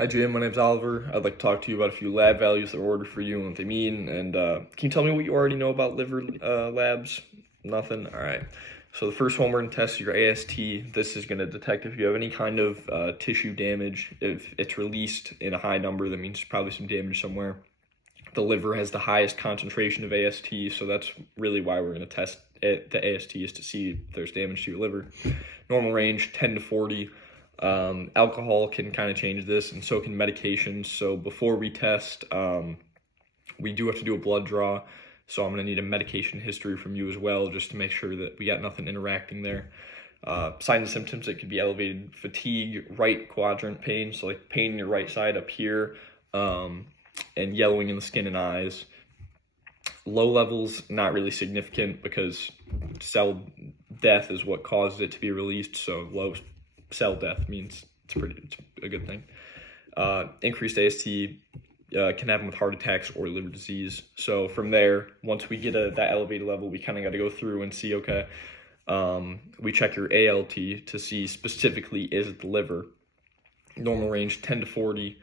Hi Jim, my name's Oliver. I'd like to talk to you about a few lab values that were ordered for you and what they mean. And can you tell me what you already know about liver labs? Nothing? All right. So the first one we're going to test is your AST. This is going to detect if you have any kind of tissue damage. If it's released in a high number, that means there's probably some damage somewhere. The liver has the highest concentration of AST, so that's really why we're going to test it, the AST, is to see if there's damage to your liver. Normal range, 10 to 40. Alcohol can kind of change this, and so can medications. So before we test, we do have to do a blood draw. So I'm going to need a medication history from you as well, just to make sure that we got nothing interacting there. Signs and symptoms, it could be elevated fatigue, right quadrant pain, so like pain in your right side up here, and yellowing in the skin and eyes. Low levels, not really significant because cell death is what causes it to be released, so low cell death means it's a good thing. Increased AST can happen with heart attacks or liver disease. So from there, once we get that elevated level, we kind of got to go through and see, okay, we check your ALT to see specifically, is it the liver? Normal range, 10 to 40.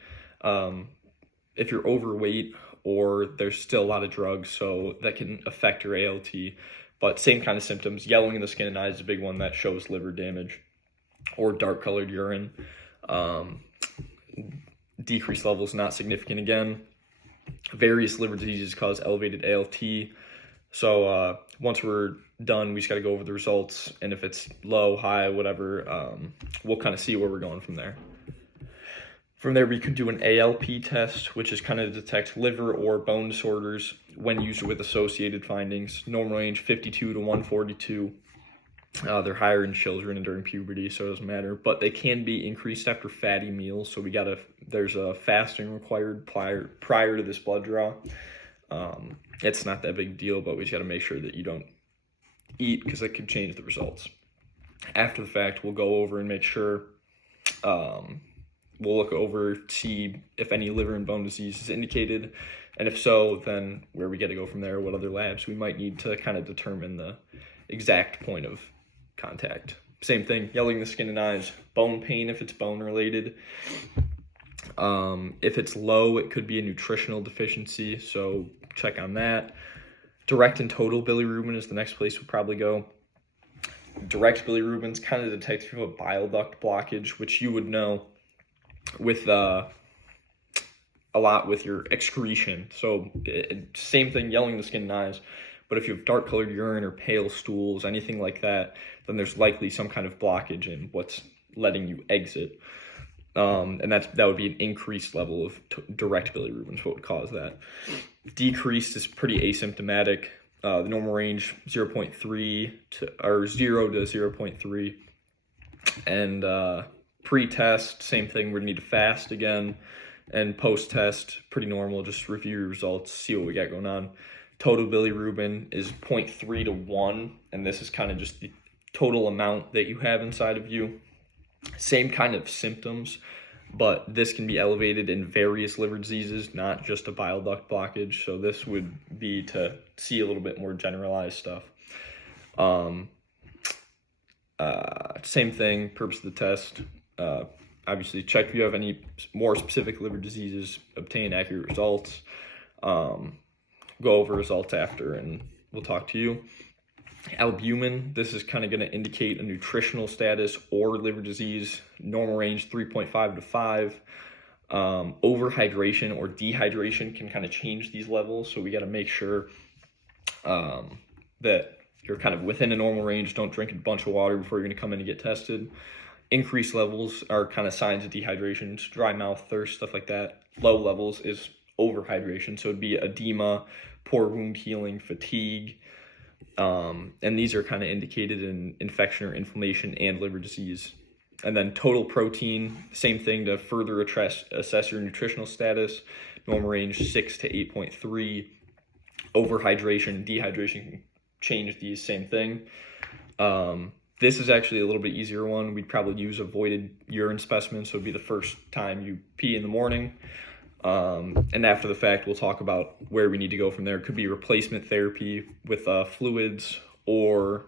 If you're overweight or there's still a lot of drugs, so that can affect your ALT, but same kind of symptoms. Yellowing in the skin and eyes is a big one that shows liver damage, or dark colored urine. Decreased levels, not significant again. Various liver diseases cause elevated ALT. So once we're done, we just got to go over the results, and if it's low, high, whatever, we'll kind of see where we're going from there. From there, we could do an ALP test, which is kind of detect liver or bone disorders when used with associated findings. Normal range, 52 to 142. They're higher in children and during puberty, so it doesn't matter. But they can be increased after fatty meals, so there's a fasting required prior to this blood draw. It's not that big a deal, but we just got to make sure that you don't eat, because it could change the results. After the fact, we'll go over and make sure. We'll look over, see if any liver and bone disease is indicated, and if so, then where we get to go from there, what other labs we might need to kind of determine the exact point of contact. Same thing, yellowing in the skin and eyes, bone pain if it's bone related. If it's low, it could be a nutritional deficiency, so check on that. Direct and total bilirubin is the next place we'll probably go. Direct bilirubin's kind of detects if you have a bile duct blockage, which you would know with a lot with your excretion. So same thing, yellowing in the skin and eyes. But if you have dark colored urine or pale stools, anything like that, then there's likely some kind of blockage in what's letting you exit. And that would be an increased level of direct bilirubin, so what would cause that. Decreased is pretty asymptomatic. The normal range, 0.3 to 0 to 0.3. And pre-test, same thing, we're gonna need to fast again. And post-test, pretty normal, just review your results, see what we got going on. Total bilirubin is 0.3 to 1, and this is kind of just the total amount that you have inside of you. Same kind of symptoms, but this can be elevated in various liver diseases, not just a bile duct blockage. So this would be to see a little bit more generalized stuff. Same thing, purpose of the test. Obviously, check if you have any more specific liver diseases, obtain accurate results. Go over results after, and we'll talk to you. Albumin, this is kind of going to indicate a nutritional status or liver disease. Normal range, 3.5 to 5. Overhydration or dehydration can kind of change these levels, so we got to make sure that you're kind of within a normal range. Don't drink a bunch of water before you're going to come in and get tested. Increased levels are kind of signs of dehydration, dry mouth, thirst, stuff like that. Low levels is overhydration, so it'd be edema, poor wound healing, fatigue, and these are kind of indicated in infection or inflammation and liver disease. And then total protein, same thing to further assess your nutritional status. Normal range 6 to 8.3. Overhydration, dehydration can change these, same thing. This is actually a little bit easier one. We'd probably use a voided urine specimen, so it'd be the first time you pee in the morning. And after the fact, we'll talk about where we need to go from there. It could be replacement therapy with fluids, or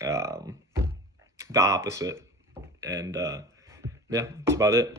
the opposite. And yeah, that's about it.